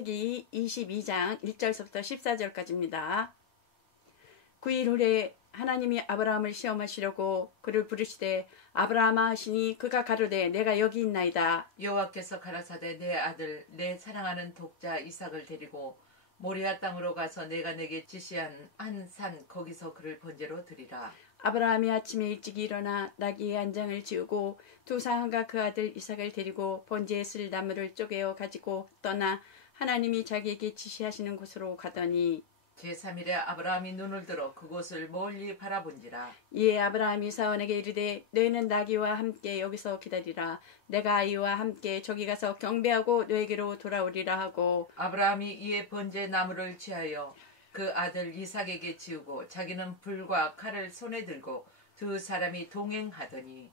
창세기 22장 1절서부터 14절까지입니다. 9일 후에 하나님이 아브라함을 시험하시려고 그를 부르시되 아브라함아 하시니 그가 가로되 내가 여기 있나이다. 여호와께서 가라사대 내 아들 내 사랑하는 독자 이삭을 데리고 모리아 땅으로 가서 내가 내게 지시한 한 산 거기서 그를 번제로 드리라. 아브라함이 아침에 일찍 일어나 나귀의 안장을 지우고 두 사람과 그 아들 이삭을 데리고 번제에 쓸 나무를 쪼개어 가지고 떠나 하나님이 자기에게 지시하시는 곳으로 가더니 제3일에 아브라함이 눈을 들어 그곳을 멀리 바라본지라. 이에 아브라함이 사원에게 이르되 너희는 나귀와 함께 여기서 기다리라. 내가 아이와 함께 저기 가서 경배하고 너에게로 돌아오리라 하고 아브라함이 이에 번제 나무를 취하여 그 아들 이삭에게 지우고 자기는 불과 칼을 손에 들고 두 사람이 동행하더니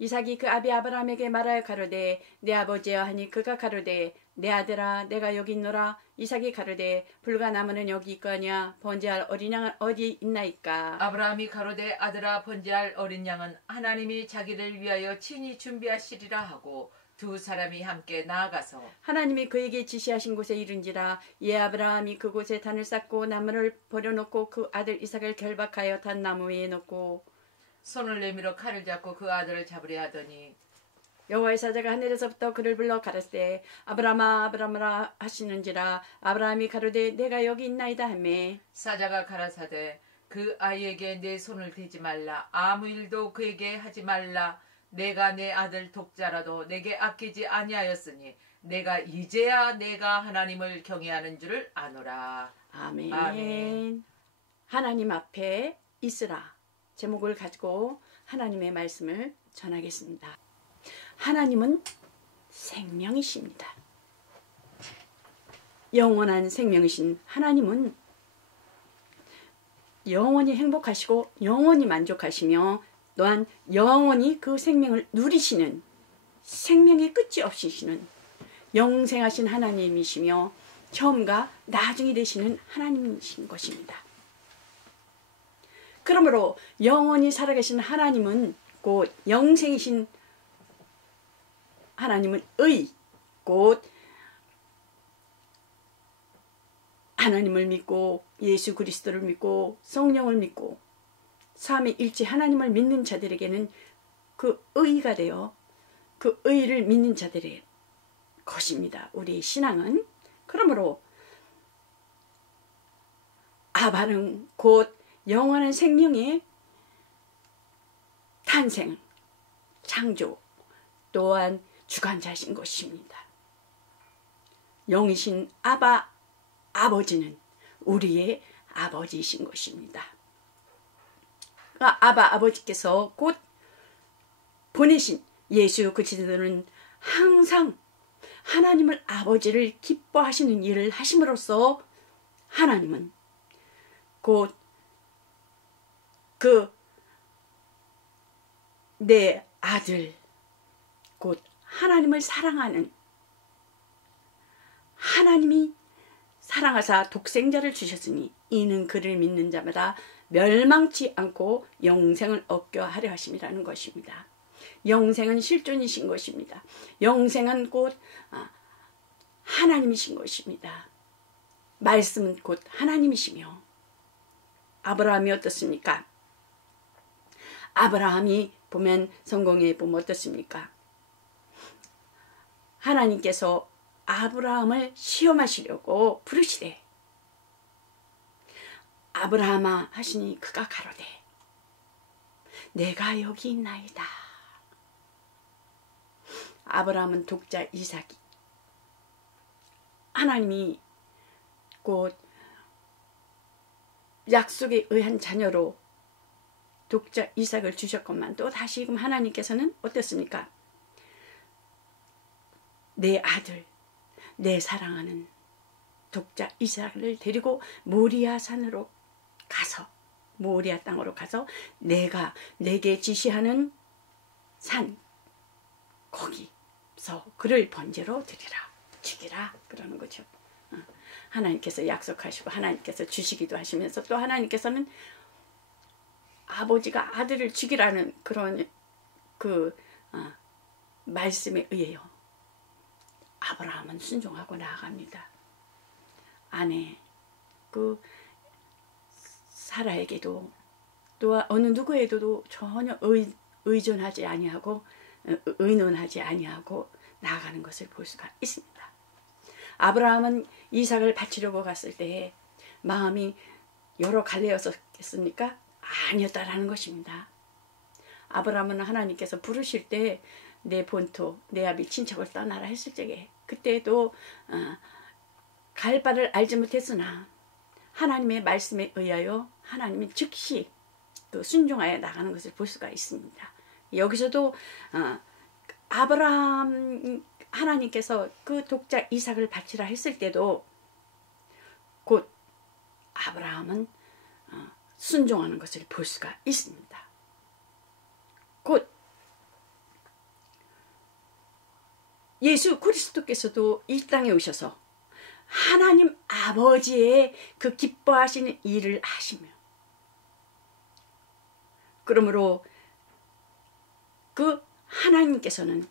이삭이 그 아비 아브라함에게 말하여 가로되 내 아버지여 하니 그가 가로되 내 아들아 내가 여기 있노라. 이삭이 가로되 불과 나무는 여기 있거냐 번제할 어린 양은 어디 있나이까. 아브라함이 가로되 아들아 번제할 어린 양은 하나님이 자기를 위하여 친히 준비하시리라 하고 두 사람이 함께 나아가서 하나님이 그에게 지시하신 곳에 이른지라. 이에 아브라함이 그곳에 단을 쌓고 나무를 버려놓고 그 아들 이삭을 결박하여 단 나무 위에 놓고 손을 내밀어 칼을 잡고 그 아들을 잡으려 하더니 여호와의 사자가 하늘에서부터 그를 불러 가라사대 아브라함아 아브라함아 하시는지라. 아브라함이 가로되 내가 여기 있나이다 하매 사자가 가라사대 그 아이에게 내 손을 대지 말라. 아무 일도 그에게 하지 말라. 내가 내 아들 독자라도 내게 아끼지 아니하였으니 내가 이제야 내가 하나님을 경외하는 줄을 아노라. 아멘. 아멘. 하나님 앞에 있으라 제목을 가지고 하나님의 말씀을 전하겠습니다. 하나님은 생명이십니다. 영원한 생명이신 하나님은 영원히 행복하시고 영원히 만족하시며 또한 영원히 그 생명을 누리시는 생명의 끝이 없으시는 영생하신 하나님이시며 처음과 나중이 되시는 하나님이신 것입니다. 그러므로 영원히 살아계신 하나님은 곧 영생이신 하나님은 곧 하나님을 믿고 예수 그리스도를 믿고 성령을 믿고 삼위일체 하나님을 믿는 자들에게는 그 의가 되어 그 의를 믿는 자들의 것입니다. 우리의 신앙은. 그러므로 아바는 곧 영원한 생명의 탄생, 창조 또한 주관자신 것입니다. 영이신 아버지는 우리의 아버지이신 것입니다. 아버지께서 곧 보내신 예수 그리스도는 항상 하나님을 아버지를 기뻐하시는 일을 하심으로써 하나님은 곧 내 아들 곧 하나님을 사랑하는 하나님이 사랑하사 독생자를 주셨으니 이는 그를 믿는 자마다 멸망치 않고 영생을 얻게 하려 하심이라는 것입니다. 영생은 실존이신 것입니다. 영생은 곧 하나님이신 것입니다. 말씀은 곧 하나님이시며 아브라함이 어떻습니까? 아브라함이 보면 성경에 보면 어떻습니까? 하나님께서 아브라함을 시험하시려고 부르시되 아브라함아 하시니 그가 가로되 내가 여기 있나이다. 아브라함은 독자 이삭이 하나님이 곧 약속에 의한 자녀로 독자 이삭을 주셨건만 또 다시금 하나님께서는 어떻습니까? 내 아들 내 사랑하는 독자 이삭을 데리고 모리아 산으로 가서 모리아 땅으로 가서 내가 내게 지시하는 산 거기서 그를 번제로 드리라 죽이라 그러는 거죠. 하나님께서 약속하시고 하나님께서 주시기도 하시면서 또 하나님께서는 아버지가 아들을 죽이라는 그런 말씀에 의해요. 아브라함은 순종하고 나아갑니다. 아내 그 사라에게도 또 어느 누구에게도 전혀 의존하지 아니하고 의논하지 아니하고 나아가는 것을 볼 수가 있습니다. 아브라함은 이삭을 바치려고 갔을 때에 마음이 여러 갈래였었겠습니까? 아니었다라는 것입니다. 아브라함은 하나님께서 부르실 때 내 본토 내 아비 친척을 떠나라 했을 적에 그때도 갈 바를 알지 못했으나 하나님의 말씀에 의하여 하나님이 즉시 그 순종하여 나가는 것을 볼 수가 있습니다. 여기서도 아브라함 하나님께서 그 독자 이삭을 바치라 했을 때도 곧 아브라함은 순종하는 것을 볼 수가 있습니다. 곧 예수 그리스도께서도 이 땅에 오셔서 하나님 아버지의 그 기뻐하시는 일을 하시며 그러므로 그 하나님께서는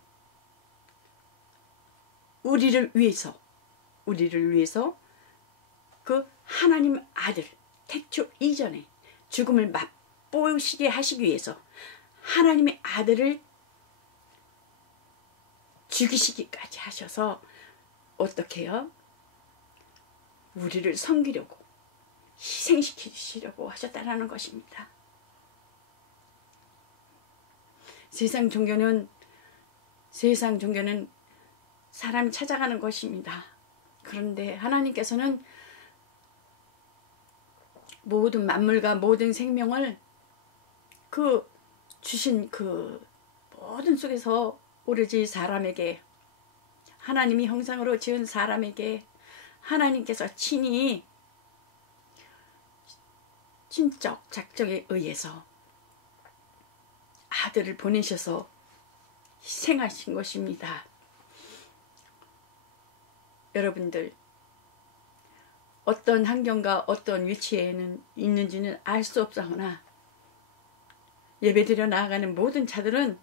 우리를 위해서 그 하나님 아들 태초 이전에 죽음을 맛보시게 하시기 위해서 하나님의 아들을 죽이시기까지 하셔서 어떻게 해요? 우리를 섬기려고 희생시키시려고 하셨다라는 것입니다. 세상 종교는 사람이 찾아가는 것입니다. 그런데 하나님께서는 모든 만물과 모든 생명을 그 주신 그 모든 속에서 오로지 사람에게 하나님이 형상으로 지은 사람에게 하나님께서 친히 신적 작정에 의해서 아들을 보내셔서 희생하신 것입니다. 여러분들 어떤 환경과 어떤 위치에는 있는지는 알 수 없사오나 예배드려 나아가는 모든 자들은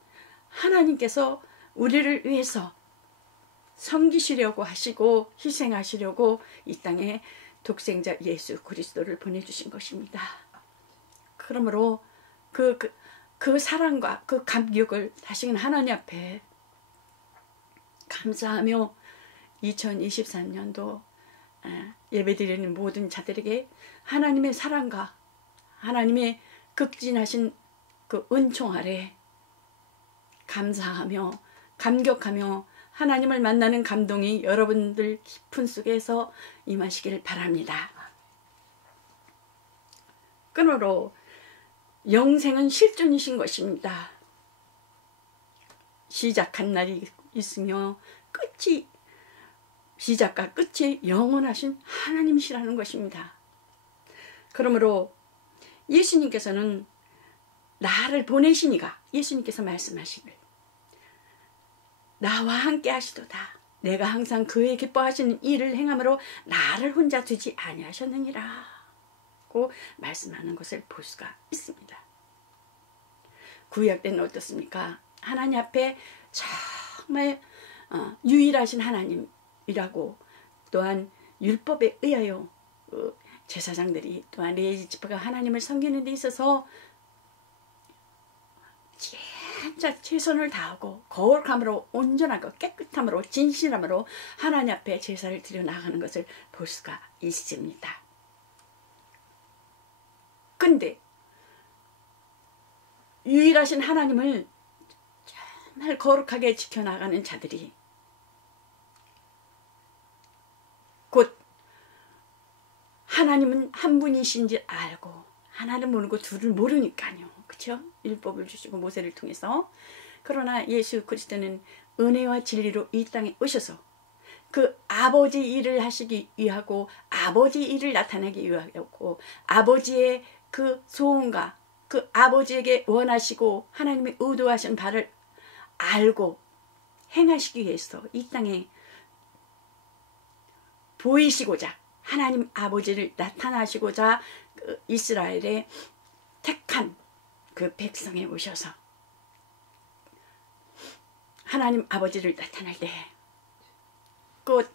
하나님께서 우리를 위해서 섬기시려고 하시고 희생하시려고 이 땅에 독생자 예수 그리스도를 보내주신 것입니다. 그러므로 그 사랑과 그 감격을 다시금 하나님 앞에 감사하며 2023년도 예배드리는 모든 자들에게 하나님의 사랑과 하나님의 극진하신 그 은총 아래 감사하며 감격하며 하나님을 만나는 감동이 여러분들 깊은 속에서 임하시기를 바랍니다. 그러므로 영생은 실존이신 것입니다. 시작한 날이 있으며 시작과 끝이 영원하신 하나님이시라는 것입니다. 그러므로 예수님께서는 나를 보내시니가 예수님께서 말씀하시길 나와 함께 하시도다. 내가 항상 그의 기뻐하시는 일을 행함으로 나를 혼자 두지 아니하셨느니라 고 말씀하는 것을 볼 수가 있습니다. 구약 때는 어떻습니까? 하나님 앞에 정말 유일하신 하나님이라고 또한 율법에 의하여 제사장들이 또한 레위 지파가 하나님을 섬기는 데 있어서 진짜 최선을 다하고 거룩함으로 온전하고 깨끗함으로 진실함으로 하나님 앞에 제사를 드려 나가는 것을 볼 수가 있습니다. 근데 유일하신 하나님을 정말 거룩하게 지켜나가는 자들이 곧 하나님은 한 분이신지 알고 하나를 모르고 둘을 모르니까요. 그렇죠? 율법을 주시고 모세를 통해서. 그러나 예수 그리스도는 은혜와 진리로 이 땅에 오셔서 그 아버지 일을 하시기 위하고 아버지 일을 나타내기 위하였고 아버지의 그 소원과 그 아버지에게 원하시고 하나님의 의도하신 바를 알고 행하시기 위해서 이 땅에 보이시고자 하나님 아버지를 나타나시고자 그 이스라엘의 택한 그 백성에 오셔서 하나님 아버지를 나타날 때 곧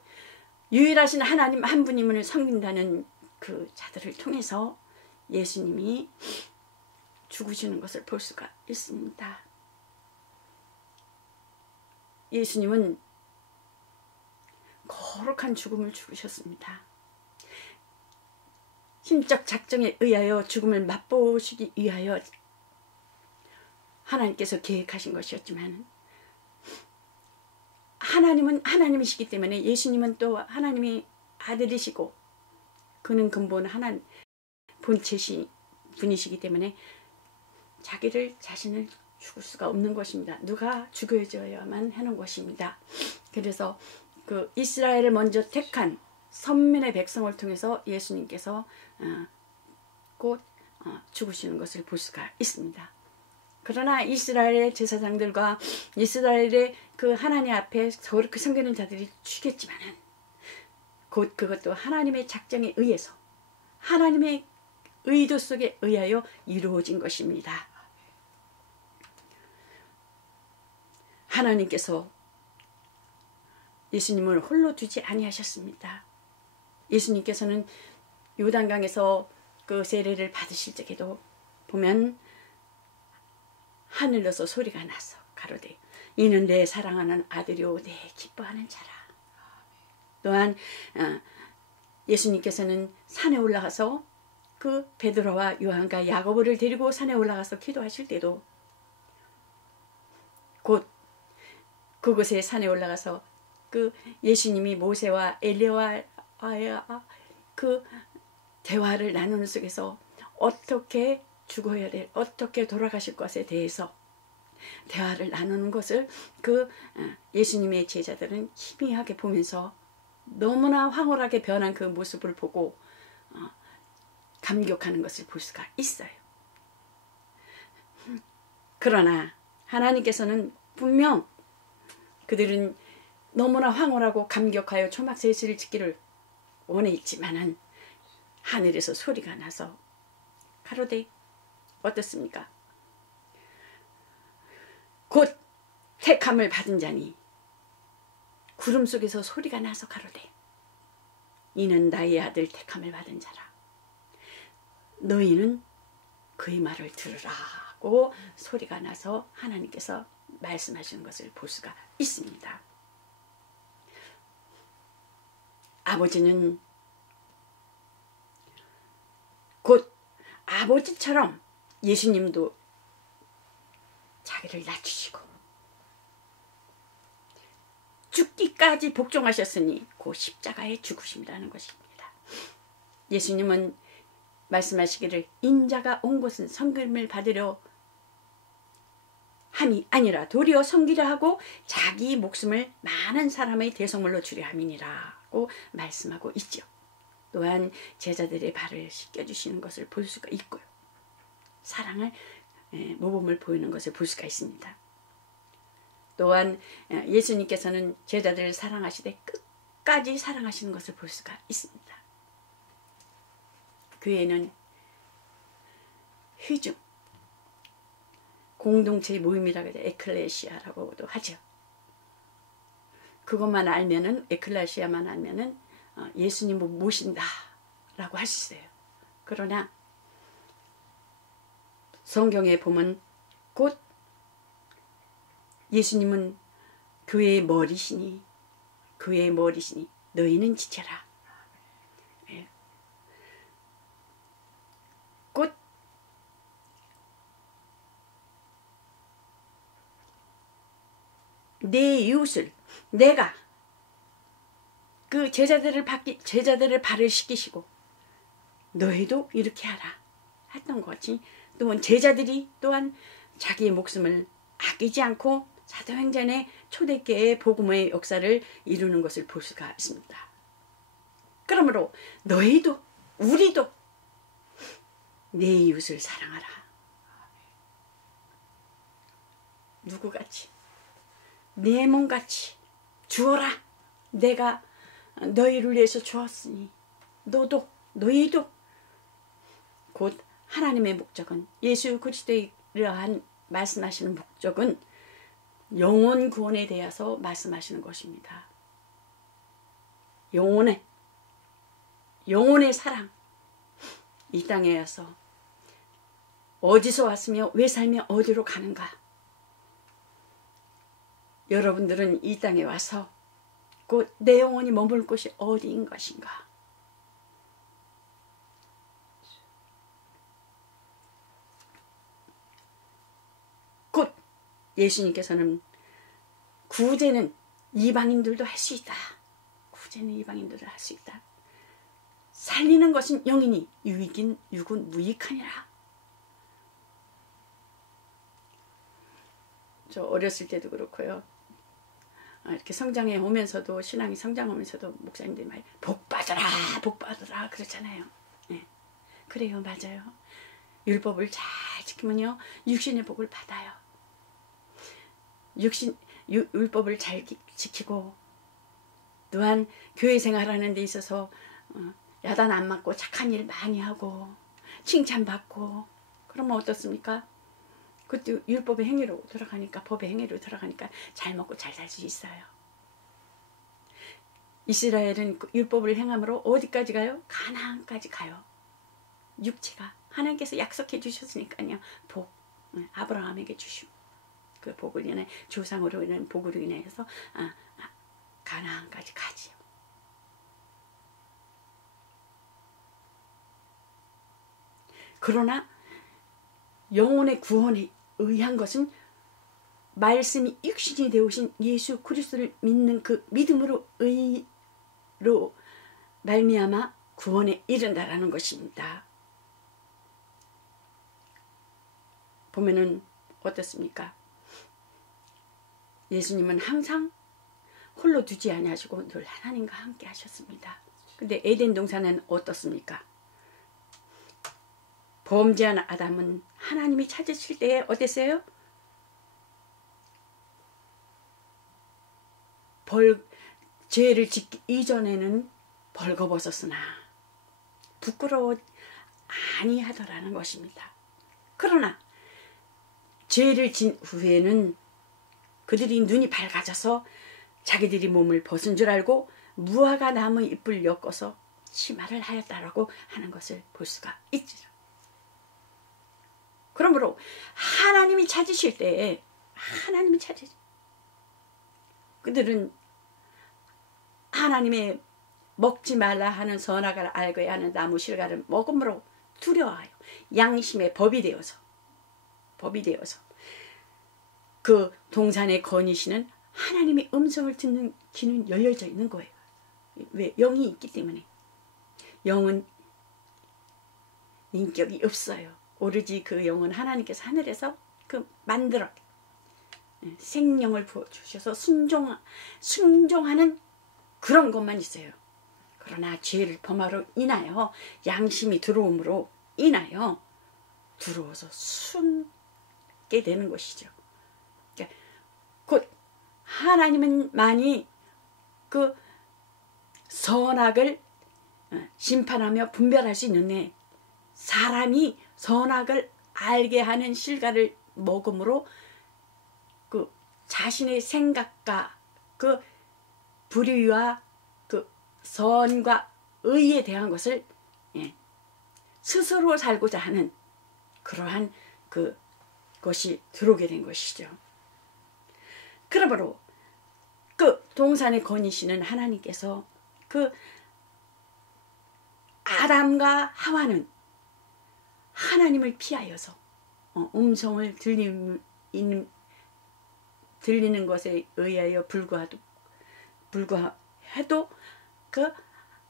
유일하신 하나님 한 분님을 섬긴다는 그 자들을 통해서 예수님이 죽으시는 것을 볼 수가 있습니다. 예수님은 거룩한 죽음을 죽으셨습니다. 신적 작정에 의하여 죽음을 맛보시기 위하여 하나님께서 계획하신 것이었지만, 하나님은 하나님이시기 때문에, 예수님은 또 하나님의 아들이시고 그는 근본 하나님 본체시 분이시기 때문에 자신을 죽을 수가 없는 것입니다. 누가 죽여줘야만 하는 것입니다. 그래서 그 이스라엘을 먼저 택한 선민의 백성을 통해서 예수님께서 곧 죽으시는 것을 볼 수가 있습니다. 그러나 이스라엘의 제사장들과 이스라엘의 그 하나님 앞에 그렇게 섬기는 자들이 죽였지만은 곧 그것도 하나님의 작정에 의해서, 하나님의 의도 속에 의하여 이루어진 것입니다. 하나님께서 예수님을 홀로 두지 아니하셨습니다. 예수님께서는 요단강에서 그 세례를 받으실 적에도 보면 하늘로서 소리가 나서 가로되 이는 내 사랑하는 아들이요 내 기뻐하는 자라. 또한 예수님께서는 산에 올라가서 그 베드로와 요한과 야고보를 데리고 산에 올라가서 기도하실 때도 곧 그곳에 산에 올라가서 그 예수님이 모세와 엘리야와 그 대화를 나누는 속에서 어떻게 죽어야 될, 어떻게 돌아가실 것에 대해서 대화를 나누는 것을 그 예수님의 제자들은 희미하게 보면서 너무나 황홀하게 변한 그 모습을 보고 감격하는 것을 볼 수가 있어요. 그러나 하나님께서는 분명 그들은 너무나 황홀하고 감격하여 초막셋을 짓기를 원했지만은 하늘에서 소리가 나서 가로되 어떻습니까? 곧 택함을 받은 자니 구름 속에서 소리가 나서 가로되 이는 나의 아들 택함을 받은 자라. 너희는 그의 말을 들으라고 소리가 나서 하나님께서 말씀하시는 것을 볼 수가 있습니다. 아버지는 곧 아버지처럼 예수님도 자기를 낮추시고 죽기까지 복종하셨으니 그 십자가에 죽으심이라는 것입니다. 예수님은 말씀하시기를 인자가 온 곳은 섬김을 받으려 함이 아니라 도리어 섬기려 하고 자기 목숨을 많은 사람의 대성물로 주려 함이니라고 말씀하고 있죠. 또한 제자들의 발을 씻겨주시는 것을 볼 수가 있고요. 사랑을 모범을 보이는 것을 볼 수가 있습니다. 또한 예수님께서는 제자들을 사랑하시되 끝까지 사랑하시는 것을 볼 수가 있습니다. 교회는 회중, 공동체의 모임이라고 해서 에클레시아라고도 하죠. 그것만 알면은, 에클레시아만 알면은 예수님을 모신다라고 할 수 있어요. 그러나 성경에 보면 곧 예수님은 교회의 머리시니 너희는 지켜라. 곧 내 이웃을 내가 그 제자들을 발을 씻기시고 너희도 이렇게 하라 했던 거지. 또한 제자들이 또한 자기의 목숨을 아끼지 않고 사도행전의 초대교회의 복음의 역사를 이루는 것을 볼 수가 있습니다. 그러므로 너희도 우리도 내 이웃을 사랑하라. 누구같이 내 몸같이 주어라. 내가 너희를 위해서 주었으니 너희도 곧 하나님의 목적은, 예수 그리스도의 이러한 말씀하시는 목적은 영혼 구원에 대해서 말씀하시는 것입니다. 영혼의 사랑, 이 땅에 와서 어디서 왔으며 왜 살며 어디로 가는가? 여러분들은 이 땅에 와서 곧 내 영혼이 머물 곳이 어디인 것인가? 곧 예수님께서는 구제는 이방인들도 할 수 있다. 구제는 이방인들도 할 수 있다. 살리는 것은 영이니 유익인 육은 무익하니라. 저 어렸을 때도 그렇고요. 이렇게 성장해 오면서도, 신앙이 성장하면서도 목사님들이 말 복 받으라, 복 받으라 그렇잖아요. 네. 그래요, 맞아요. 율법을 잘 지키면요 육신의 복을 받아요. 율법을 잘 지키고 또한 교회 생활하는 데 있어서 야단 안 맞고 착한 일 많이 하고 칭찬받고 그러면 어떻습니까? 그것도 율법의 행위로 들어가니까, 법의 행위로 들어가니까 잘 먹고 잘 살 수 있어요. 이스라엘은 율법을 행함으로 어디까지 가요? 가나안까지 가요. 육체가 하나님께서 약속해 주셨으니까요. 복, 아브라함에게 주시고 그 복을 인해 조상으로 인한 복으로 인해서 가나안까지 가지요. 그러나 영혼의 구원에 의한 것은 말씀이 육신이 되오신 예수 그리스도를 믿는 그 믿음으로 의로 말미암아 구원에 이른다라는 것입니다. 보면은 어떻습니까? 예수님은 항상 홀로 두지 아니하시고 늘 하나님과 함께 하셨습니다. 근데 에덴 동산은 어떻습니까? 범죄한 아담은 하나님이 찾으실 때에 어땠어요? 죄를 짓기 이전에는 벌거벗었으나 부끄러워 아니하더라는 것입니다. 그러나 죄를 진 후에는 그들이 눈이 밝아져서 자기들이 몸을 벗은 줄 알고 무화과 나무 잎을 엮어서 치마를 하였다라고 하는 것을 볼 수가 있지요. 그러므로 하나님이 찾으실 때에 그들은 하나님의 먹지 말라 하는 선악을 알고야 하는 나무 실과를 먹음으로 두려워하여 양심의 법이 되어서 그 동산에 거니시는 하나님의 음성을 듣는 귀는 열려져 있는 거예요. 왜? 영이 있기 때문에. 영은 인격이 없어요. 오로지 그 영은 하나님께서 하늘에서 그 만들어 생명을 부어주셔서 순종하는 그런 것만 있어요. 그러나 죄를 범하로 인하여 양심이 들어옴으로 인하여 들어와서 숨게 되는 것이죠. 그러니까 곧 하나님은 만이 그 선악을 심판하며 분별할 수 있는데 사람이 선악을 알게 하는 실과를 먹음으로 그 자신의 생각과 그 불의와 그 선과 의에 대한 것을 스스로 살고자 하는 그러한 그것이 들어오게 된 것이죠. 그러므로 그 동산에 거니시는 하나님께서 그 아담과 하와는 하나님을 피하여서 음성을 들리는 것에 의하여 불구해도 그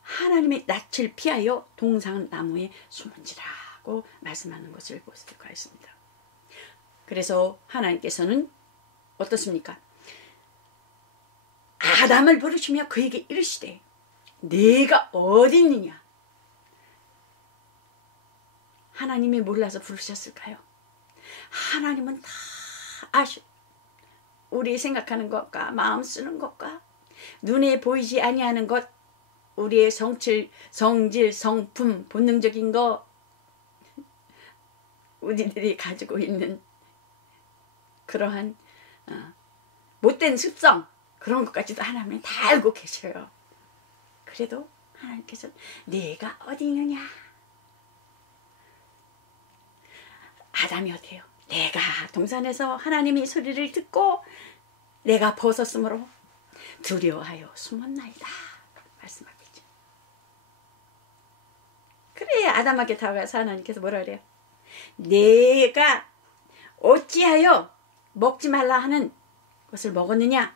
하나님의 낯을 피하여 동산나무에 숨은지라고 말씀하는 것을 볼 수가 있습니다. 그래서 하나님께서는 어떻습니까? 아담을 부르시며 그에게 이르시되 네가 어디 있느냐? 하나님이 몰라서 부르셨을까요? 하나님은 다 아셔. 우리 생각하는 것과 마음 쓰는 것과 눈에 보이지 아니하는 것, 우리의 성질, 성품, 본능적인 것, 우리들이 가지고 있는 그러한 못된 습성, 그런 것까지도 하나님은 다 알고 계셔요. 그래도 하나님께서 내가 어디 있느냐? 아담이 어때요? 내가 동산에서 하나님의 소리를 듣고 내가 벗었으므로 두려워하여 숨었나이다 말씀하고 있죠. 그래 아담에게 다가가서 하나님께서 뭐라 그래요? 내가 어찌하여 먹지 말라 하는 것을 먹었느냐?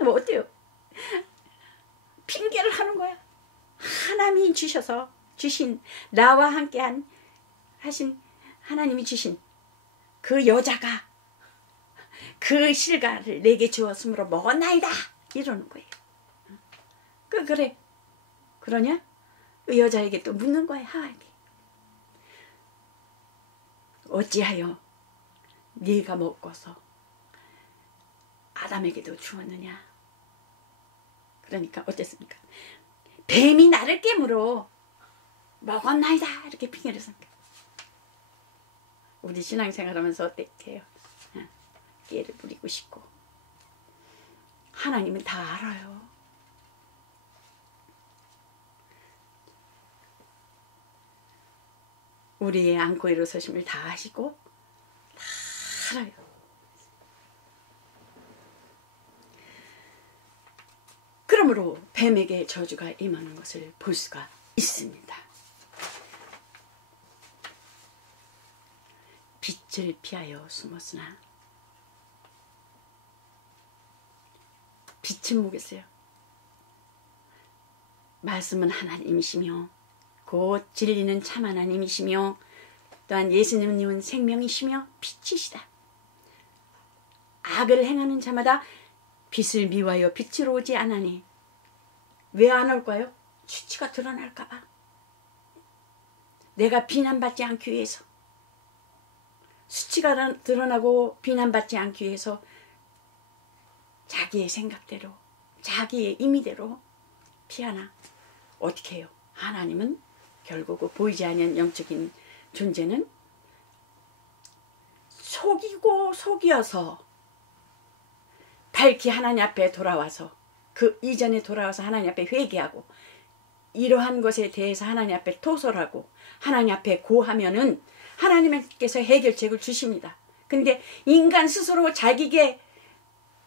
뭐 어때요? 핑계를 하는 거야. 하나님이 주신 나와 함께한 하신 하나님이 주신 그 여자가 그 실과를 내게 주었으므로 먹었나이다 이러는 거예요. 그래 그러냐? 그 여자에게 또 묻는 거야. 하에게 어찌하여 네가 먹고서 아담에게도 주었느냐? 그러니까 어땠습니까? 뱀이 나를 깨물어 먹었나이다 이렇게 핑계를 산 거예요. 우리 신앙생활하면서 어떻게 해요? 깨를 부리고 싶고 하나님은 다 알아요. 우리의 안고 일어서심을 다 아시고 다 알아요. 그러므로 뱀에게 저주가 임하는 것을 볼 수가 있습니다. 빛을 피하여 숨었으나 빛은 뭐겠어요? 말씀은 하나님이시며 곧 진리는 참 하나님이시며 또한 예수님은 생명이시며 빛이시다. 악을 행하는 자마다 빛을 미워하여 빛으로 오지 않으니 왜 안 올까요? 수치가 드러날까 봐. 내가 비난받지 않기 위해서 수치가 드러나고 비난받지 않기 위해서 자기의 생각대로 자기의 임의대로 피하나 어떻게 해요? 하나님은 결국 보이지 않는 영적인 존재는 속이고 속여서 밝히 하나님 앞에 돌아와서 그 이전에 돌아와서 하나님 앞에 회개하고 이러한 것에 대해서 하나님 앞에 토설하고 하나님 앞에 고하면은 하나님께서 해결책을 주십니다. 근데 인간 스스로 자기에게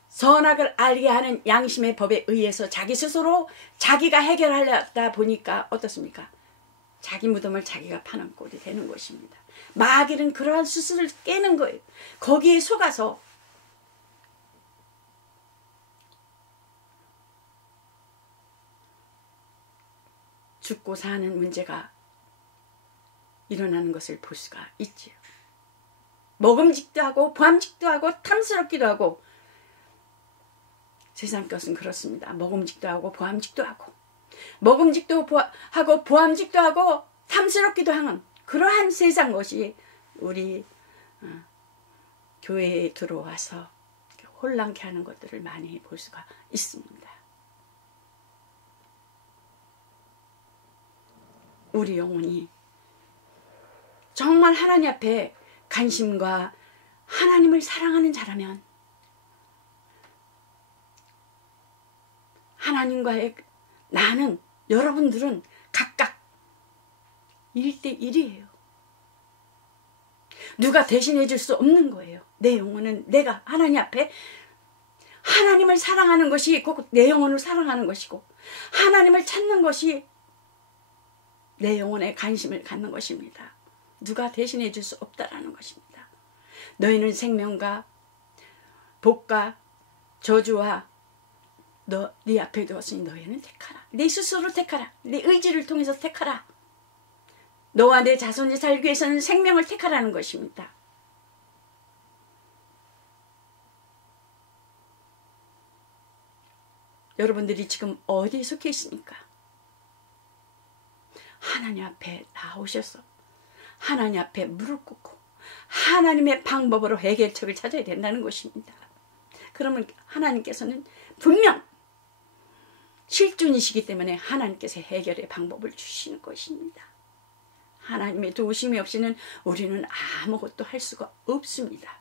선악을 알게 하는 양심의 법에 의해서 자기 스스로 자기가 해결하려다 보니까 어떻습니까? 자기 무덤을 자기가 파는 꼴이 되는 것입니다. 마귀는 그러한 수술을 깨는 거예요. 거기에 속아서 죽고 사는 문제가 일어나는 것을 볼 수가 있지요. 먹음직도 하고 보암직도 하고 탐스럽기도 하고 세상 것은 그렇습니다. 먹음직도 하고 보암직도 하고 먹음직도 하고 보암직도 하고 탐스럽기도 하는 그러한 세상 것이 우리 교회에 들어와서 혼란케 하는 것들을 많이 볼 수가 있습니다. 우리 영혼이 정말 하나님 앞에 관심과 하나님을 사랑하는 자라면 하나님과의 나는 여러분들은 각각 1대1이에요. 누가 대신해 줄 수 없는 거예요. 내 영혼은 내가 하나님 앞에 하나님을 사랑하는 것이 꼭 내 영혼을 사랑하는 것이고 하나님을 찾는 것이 내 영혼에 관심을 갖는 것입니다. 누가 대신해 줄 수 없다라는 것입니다. 너희는 생명과 복과 저주와 네 앞에 두었으니 너희는 택하라. 네 스스로 택하라. 네 의지를 통해서 택하라. 너와 내 자손이 살기 위해서는 생명을 택하라는 것입니다. 여러분들이 지금 어디에 속해 있습니까? 하나님 앞에 나오셔서 하나님 앞에 무릎 꿇고 하나님의 방법으로 해결책을 찾아야 된다는 것입니다. 그러면 하나님께서는 분명 실존이시기 때문에 하나님께서 해결의 방법을 주시는 것입니다. 하나님의 도우심이 없이는 우리는 아무것도 할 수가 없습니다.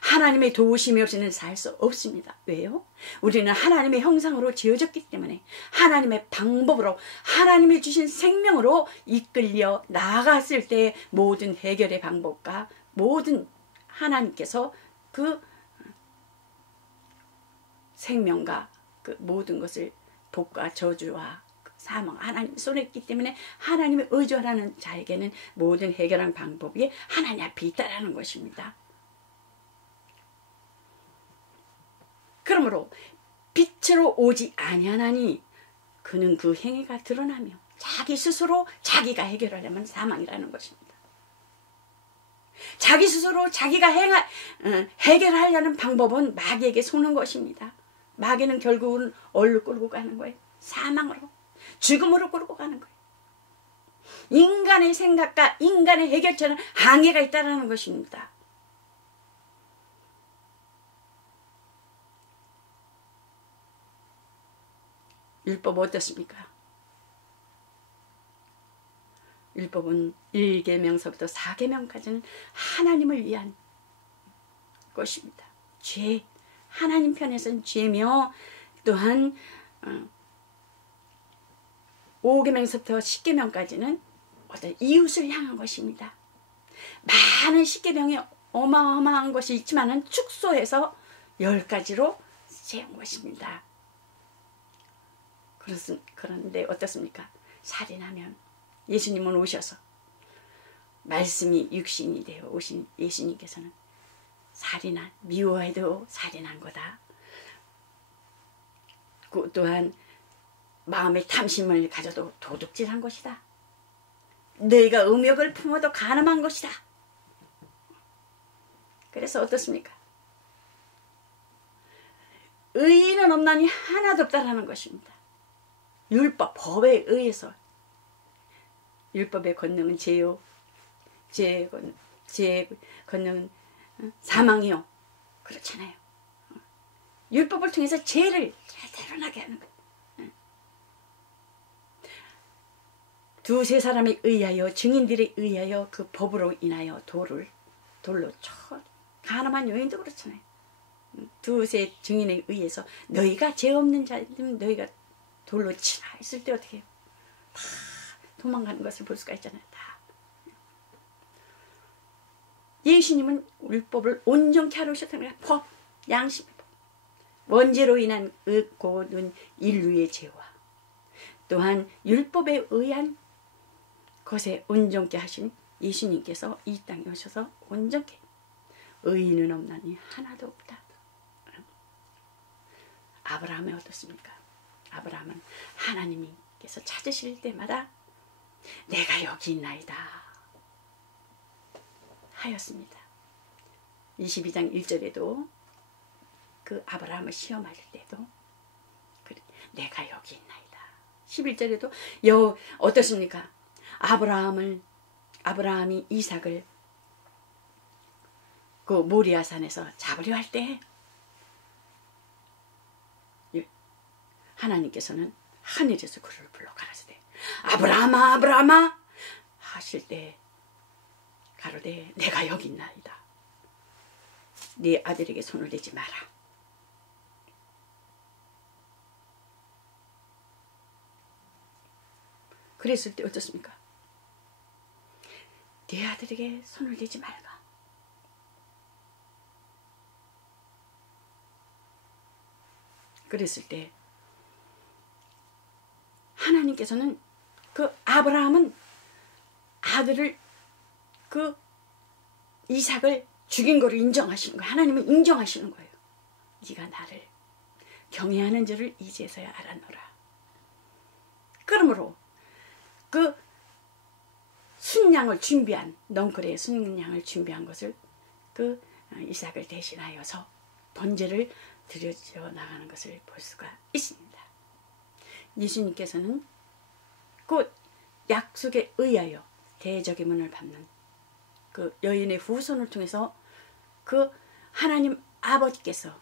하나님의 도우심이 없이는 살 수 없습니다. 왜요? 우리는 하나님의 형상으로 지어졌기 때문에 하나님의 방법으로 하나님이 주신 생명으로 이끌려 나아갔을 때 모든 해결의 방법과 모든 하나님께서 그 생명과 그 모든 것을 복과 저주와 사망 하나님 손에 있기 때문에 하나님의 의존하는 자에게는 모든 해결하는 방법이 하나님 앞에 있다라는 것입니다. 그러므로 빛으로 오지 아니하나니 그는 그 행위가 드러나며 자기 스스로 자기가 해결하려면 사망이라는 것입니다. 자기 스스로 자기가 해결하려는 방법은 마귀에게 속는 것입니다. 마귀는 결국은 어디로 끌고 가는 거예요? 사망으로, 죽음으로 끌고 가는 거예요. 인간의 생각과 인간의 해결처는 한계가 있다는 것입니다. 율법 어떻습니까? 율법은 1계명서부터 4계명까지는 하나님을 위한 것입니다. 죄, 하나님 편에서는 죄며 또한 5계명서부터 10계명까지는 어떤 이웃을 향한 것입니다. 많은 10계명이 어마어마한 것이 있지만은 축소해서 10가지로 세운 것입니다. 그런데 어떻습니까? 살인하면 예수님은 오셔서 말씀이 육신이 되어 오신 예수님께서는 살인한 미워해도 살인한 거다. 또한 마음의 탐심을 가져도 도둑질한 것이다. 너희가 음욕을 품어도 간음한 것이다. 그래서 어떻습니까? 의인은 없나니 하나도 없다라는 것입니다. 율법, 법에 의해서 율법의 권능은 죄요, 죄의 권능은 사망이요. 그렇잖아요. 율법을 통해서 죄를 드러나게 하는 거예요. 두세 사람에 의하여 증인들에 의하여 그 법으로 인하여 돌로 쳐 가늠한 여인도 그렇잖아요. 두세 증인에 의해서 너희가 죄 없는 자들은 너희가 돌로 치라 했을 때 어떻게 해요? 다 도망가는 것을 볼 수가 있잖아요. 다. 예수님은 율법을 온전케 하러 오셨다는 거예요. 법, 양심의 법. 원죄로 인한 고는 인류의 죄와 또한 율법에 의한 것에 온전케 하신 예수님께서 이 땅에 오셔서 온전케 의인은 없나니 하나도 없다. 아브라함이 어떻습니까? 아브라함은 하나님께서 찾으실 때마다 내가 여기 있나이다 하였습니다. 22장 1절에도 그 아브라함을 시험할 때도 내가 여기 있나이다. 11절에도 어떻습니까? 아브라함이 이삭을 그 모리아산에서 잡으려 할 때 하나님께서는 하늘에서 그를 불러 가라사대 아브라함아 아브라함아 하실 때 가로되 내가 여기 있나이다. 네 아들에게 손을 대지 마라. 그랬을 때 어떻습니까? 네 아들에게 손을 대지 말라. 그랬을 때 하나님께서는 그 아브라함은 아들을 그 이삭을 죽인 거를 인정하시는 거예요. 하나님은 인정하시는 거예요. 네가 나를 경외하는 줄을 이제서야 알았노라. 그러므로 그 순양을 준비한 넝쿨의 순양을 준비한 것을 그 이삭을 대신하여서 번제를 드려져 나가는 것을 볼 수가 있습니다. 예수님께서는 그 약속에 의하여 대적의 문을 밟는 그 여인의 후손을 통해서 그 하나님 아버지께서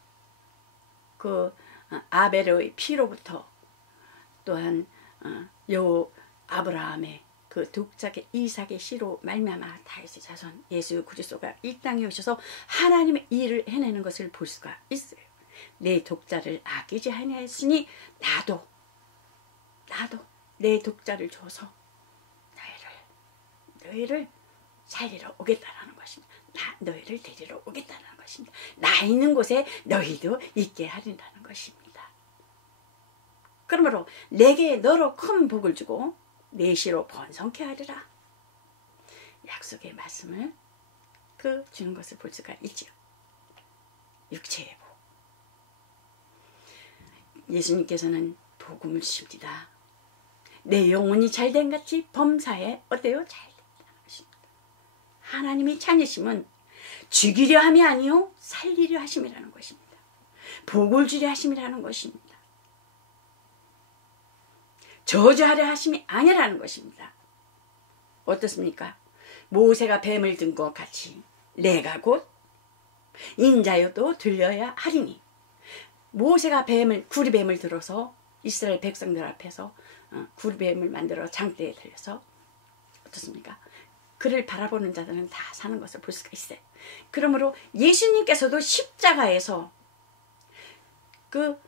그 아벨의 피로부터 또한 아브라함의 그 독자의 이삭의 씨로 말미암아 다윗의 자손 예수 그리스도가 이 땅에 오셔서 하나님의 일을 해내는 것을 볼 수가 있어요. 내 독자를 아끼지 아니하였으니 나도 내 독자를 줘서 너희를 살리러 오겠다라는 것입니다. 너희를 데리러 오겠다는 것입니다. 나 있는 곳에 너희도 있게 하린다는 것입니다. 그러므로 내게 너로 큰 복을 주고 내 시로 번성케 하리라. 약속의 말씀을 주는 것을 볼 수가 있지요. 육체의 복. 예수님께서는 복음을 주십니다. 내 영혼이 잘된 같이 범사에 어때요? 잘된다는 것입니다. 하나님이 찬이심은 죽이려 함이 아니요 살리려 하심이라는 것입니다. 복을 주려 하심이라는 것입니다. 저주하려 하심이 아니라는 것입니다. 어떻습니까? 모세가 뱀을 든 것 같이 내가 곧 인자여도 들려야 하리니. 모세가 구리뱀을 들어서 이스라엘 백성들 앞에서 구리뱀을 만들어 장대에 들려서 어떻습니까? 그를 바라보는 자들은 다 사는 것을 볼 수가 있어요. 그러므로 예수님께서도 십자가에서 그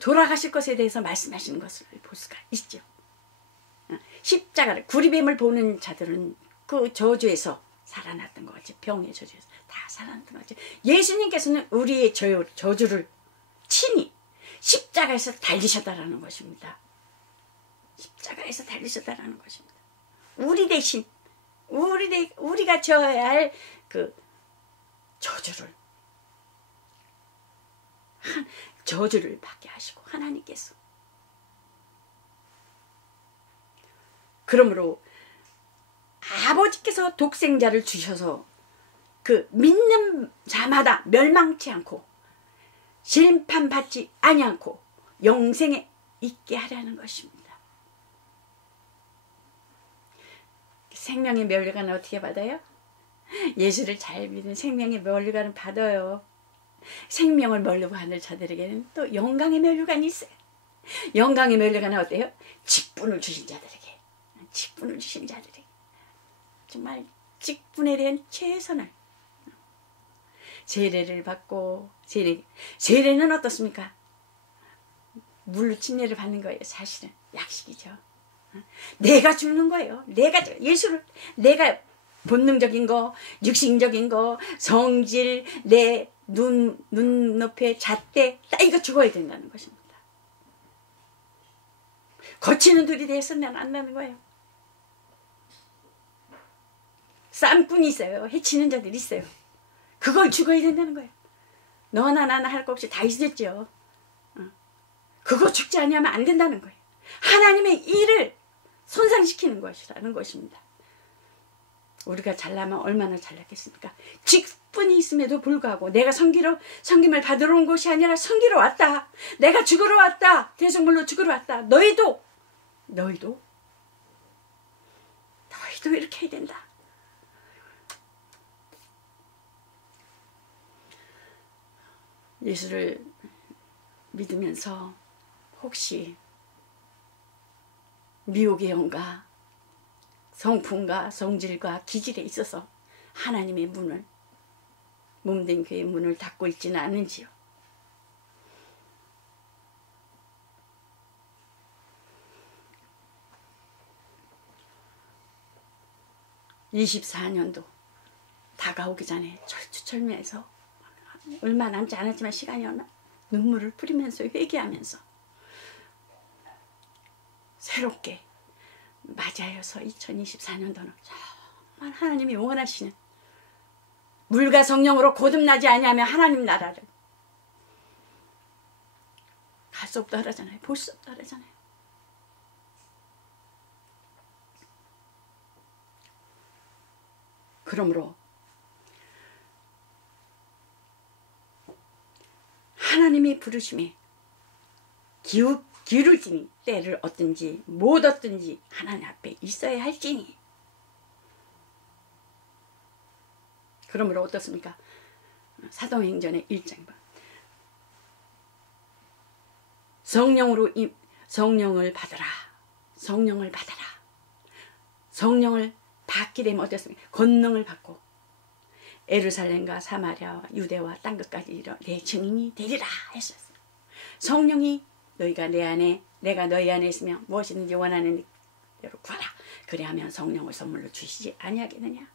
돌아가실 것에 대해서 말씀하시는 것을 볼 수가 있죠. 십자가를 구리뱀을 보는 자들은 그 저주에서 살아났던 것 같이 병의 저주에서 다 살아났던 것 같이 예수님께서는 우리의 저주를 친히 십자가에서 달리셨다라는 것입니다. 십자가에서 달리셨다라는 것입니다. 우리 대신 우리가 져야 할 그 저주를 받게 하시고 하나님께서. 그러므로 아버지께서 독생자를 주셔서 믿는 자마다 멸망치 않고 심판받지 아니않고 영생에 있게 하라는 것입니다. 생명의 면류관은 어떻게 받아요? 예수를 잘 믿는 생명의 면류관을 받아요. 생명을 멀리고 하는 자들에게는 또 영광의 면류관이 있어요. 영광의 면류관은 어때요? 직분을 주신 자들에게, 정말 직분에 대한 최선을, 세례를 받고, 세례는 어떻습니까? 물로 침례를 받는 거예요. 사실은 약식이죠. 내가 죽는 거예요. 예수를 내가 본능적인 거, 육신적인 거, 성질, 내 눈높이의 잣대 다 이거 죽어야 된다는 것입니다. 거치는 둘이 대해서는 안 나는 거예요. 쌈꾼이 있어요. 해치는 자들이 있어요. 그걸 죽어야 된다는 거예요. 너나 나나 할 것 없이 다 있었죠. 그거 죽지 않으면 안 된다는 거예요. 하나님의 일을 손상시키는 것이라는 것입니다. 우리가 잘나면 얼마나 잘났겠습니까? 직분이 있음에도 불구하고 내가 섬김을 받으러 온 것이 아니라 섬기러 왔다. 내가 죽으러 왔다. 대성물로 죽으러 왔다. 너희도 이렇게 해야 된다. 예수를 믿으면서 혹시 미혹의 영과 성품과 성질과 기질에 있어서 하나님의 문을, 몸된 교회의 문을 닫고 있지는 않은지요. (24년도) 다가오기 전에 철두철미해서 얼마 남지 않았지만 시간이 얼마 눈물을 뿌리면서 회개하면서 새롭게 맞이하여서 2024년도는 정말 하나님이 원하시는 물과 성령으로 거듭나지 아니하면 하나님 나라를 갈 수 없다 그러잖아요. 볼 수 없다 그러잖아요. 그러므로 하나님이 부르심에 기울지니 때를 얻든지 못 얻든지 하나님 앞에 있어야 할지니. 그러므로 어떻습니까? 사도행전의 1장과 성령을 받아라. 성령을 받아라. 성령을 받게 되면 어떻습니까? 권능을 받고 예루살렘과 사마리아와 유대와 땅끝까지 이르러 내 증인이 되리라 했었어요. 성령이 너희가 내 안에 내가 너희 안에 있으면 무엇이든지 원하는 대로 구하라. 그래야면 성령을 선물로 주시지 아니하겠느냐.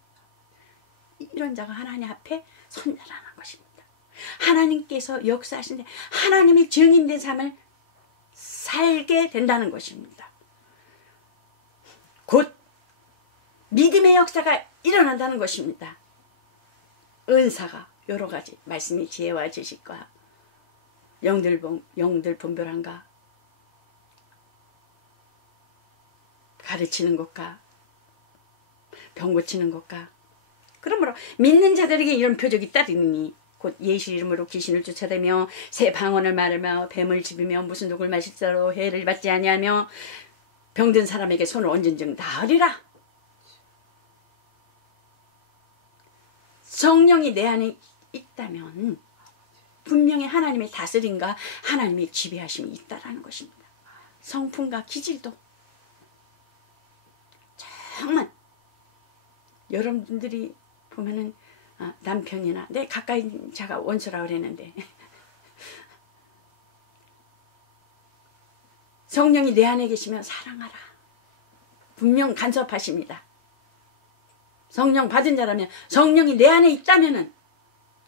이런 자가 하나님 앞에 선전하는 것입니다. 하나님께서 역사하신데 하나님의 증인된 삶을 살게 된다는 것입니다. 곧 믿음의 역사가 일어난다는 것입니다. 은사가 여러 가지 말씀이 지혜와 지식과 영들 분별함과 가르치는 것과 병 고치는 것과 그러므로 믿는 자들에게 이런 표적이 따르니 곧 예수 이름으로 귀신을 쫓아내며 새 방언을 말하며 뱀을 집으며 무슨 독을 마실 자로 해를 받지 아니하며 병든 사람에게 손을 얹은 즉 나으리라. 성령이 내 안에 있다면 분명히 하나님의 다스림과 하나님의 지배하심이 있다라는 것입니다. 성품과 기질도 정말 여러분들이 보면은 남편이나 내 가까이 자가 원수라고 그랬는데 성령이 내 안에 계시면 사랑하라. 분명 간섭하십니다. 성령 받은 자라면 성령이 내 안에 있다면은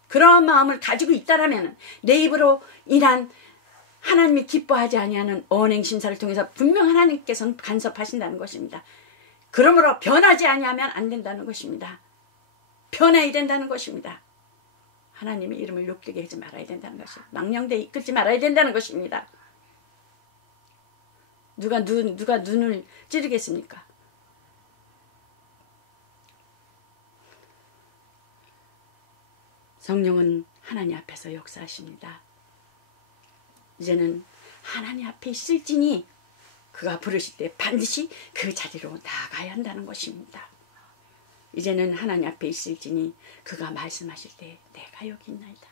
그런 마음을 가지고 있다라면 내 입으로 인한 하나님이 기뻐하지 아니하는 언행 심사를 통해서 분명 하나님께서는 간섭하신다는 것입니다. 그러므로 변하지 아니하면 안 된다는 것입니다. 변해야 된다는 것입니다. 하나님의 이름을 욕되게 하지 말아야 된다는 것입니다. 망령되이 이끌지 말아야 된다는 것입니다. 누가 눈을 찌르겠습니까? 성령은 하나님 앞에서 역사하십니다. 이제는 하나님 앞에 있을지니 그가 부르실 때 반드시 그 자리로 나가야 한다는 것입니다. 이제는 하나님 앞에 있을지니 그가 말씀하실 때 내가 여기 있나이다.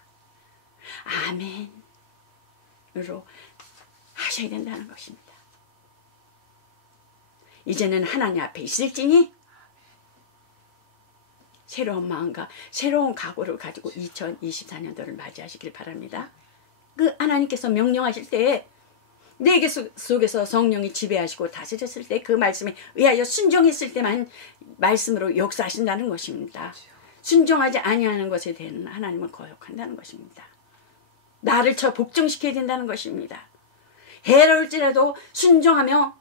아멘으로 하셔야 된다는 것입니다. 이제는 하나님 앞에 있을지니 새로운 마음과 새로운 각오를 가지고 2024년도를 맞이하시길 바랍니다. 그 하나님께서 명령하실 때에 내 속에서 성령이 지배하시고 다스렸을 때 그 말씀에 의하여 순종했을 때만 말씀으로 역사하신다는 것입니다. 순종하지 아니하는 것에 대한 하나님을 거역한다는 것입니다. 나를 복종시켜야 된다는 것입니다. 해로울지라도 순종하며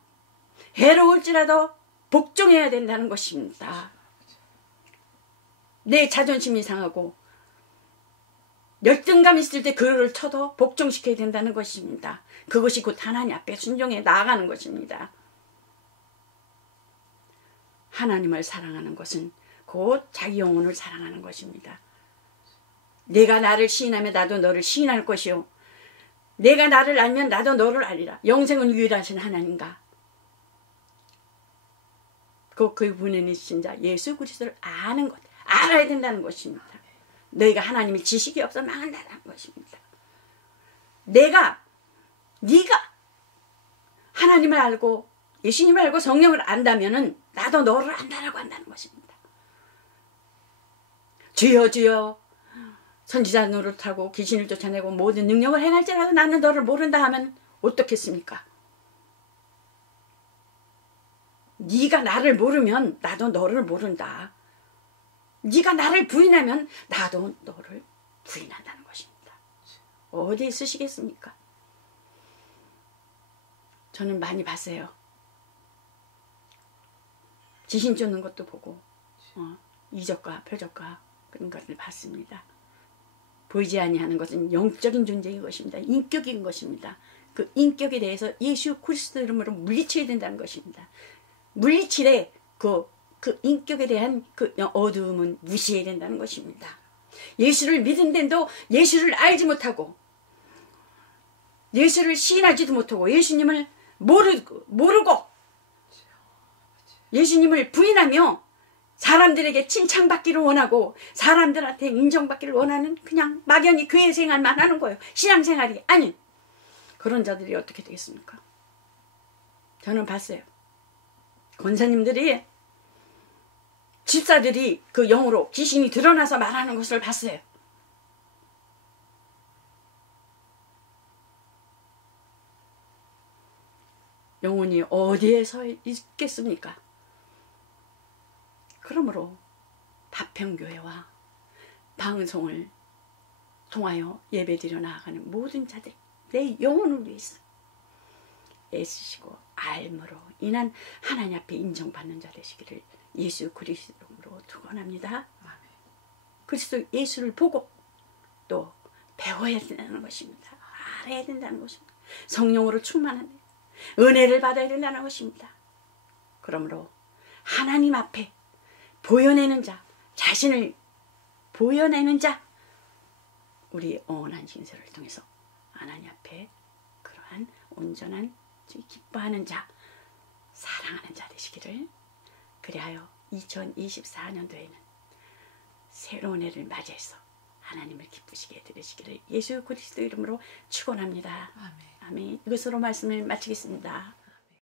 해로울지라도 복종해야 된다는 것입니다. 내 자존심이 상하고 열등감 있을 때 그를 쳐도 복종시켜야 된다는 것입니다. 그것이 곧 하나님 앞에 순종해 나아가는 것입니다. 하나님을 사랑하는 것은 곧 자기 영혼을 사랑하는 것입니다. 내가 나를 시인하면 나도 너를 시인할 것이요 내가 나를 알면 나도 너를 알리라. 영생은 유일하신 하나님과 그분에 계신 자 예수 그리스도를 아는 것, 알아야 된다는 것입니다. 너희가 하나님의 지식이 없어 망한다는 것입니다. 네가 하나님을 알고 예수님을 알고 성령을 안다면은 나도 너를 안다라고 한다는 것입니다. 주여 주여 선지자 노릇하고 귀신을 쫓아내고 모든 능력을 행할지라도 나는 너를 모른다 하면 어떻겠습니까? 네가 나를 모르면 나도 너를 모른다. 네가 나를 부인하면 나도 너를 부인한다는 것입니다. 어디에 쓰시겠습니까? 저는 많이 봤어요. 지신 쫓는 것도 보고 이적과 표적과 그런 것을 봤습니다. 보이지 아니하는 것은 영적인 존재인 것입니다. 인격인 것입니다. 그 인격에 대해서 예수 그리스도 이름으로 물리쳐야 된다는 것입니다. 물리치되 그 인격에 대한 그 어두움은 무시해야 된다는 것입니다. 예수를 믿은데도 예수를 알지 못하고 예수를 시인하지도 못하고 예수님을 모르고 예수님을 부인하며 사람들에게 칭찬받기를 원하고 사람들한테 인정받기를 원하는 그냥 막연히 교회 생활만 하는 거예요. 신앙생활이 아닌 그런 자들이 어떻게 되겠습니까? 저는 봤어요. 권사님들이 집사들이 그 영으로 귀신이 드러나서 말하는 것을 봤어요. 영혼이 어디에 서 있겠습니까? 그러므로 파평교회와 방송을 통하여 예배드려 나아가는 모든 자들, 내 영혼을 위해서 애쓰시고 알므로 인한 하나님 앞에 인정받는 자 되시기를 예수 그리스도로 축원합니다. 그리스도 예수를 보고 또 배워야 된다는 것입니다. 알아야 된다는 것입니다. 성령으로 충만한 은혜를 받아야 된다는 것입니다. 그러므로 하나님 앞에 보여내는 자, 자신을 보여내는 자, 우리 언한 신세를 통해서 하나님 앞에 그러한 온전한 기뻐하는 자, 사랑하는 자 되시기를, 그리하여 2024년도에는 새로운 해를 맞이해서 하나님을 기쁘시게 해드리시기를 예수 그리스도 이름으로 축원합니다. 아멘. 이것으로 말씀을 마치겠습니다.